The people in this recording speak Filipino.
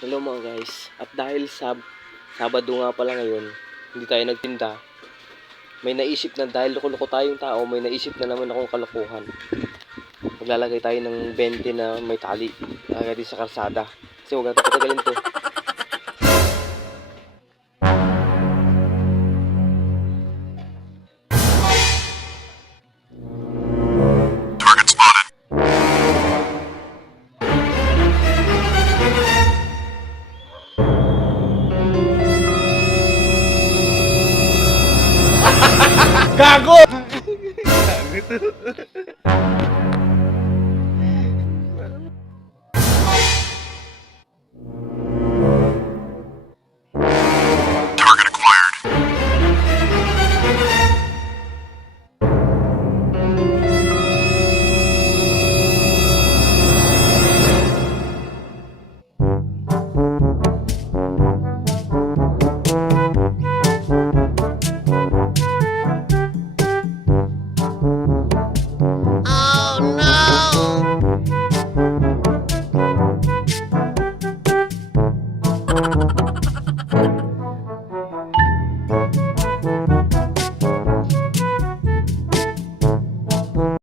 Hello mga guys. At dahil Sabado nga pala ngayon, hindi tayo nagtinda. May naisip na dahil loko-loko tayong tao, may naisip na naman akong kalokohan. Maglalagay tayo ng 20 na may tali agad sa kalsada. Kasi huwag natin patagalin to.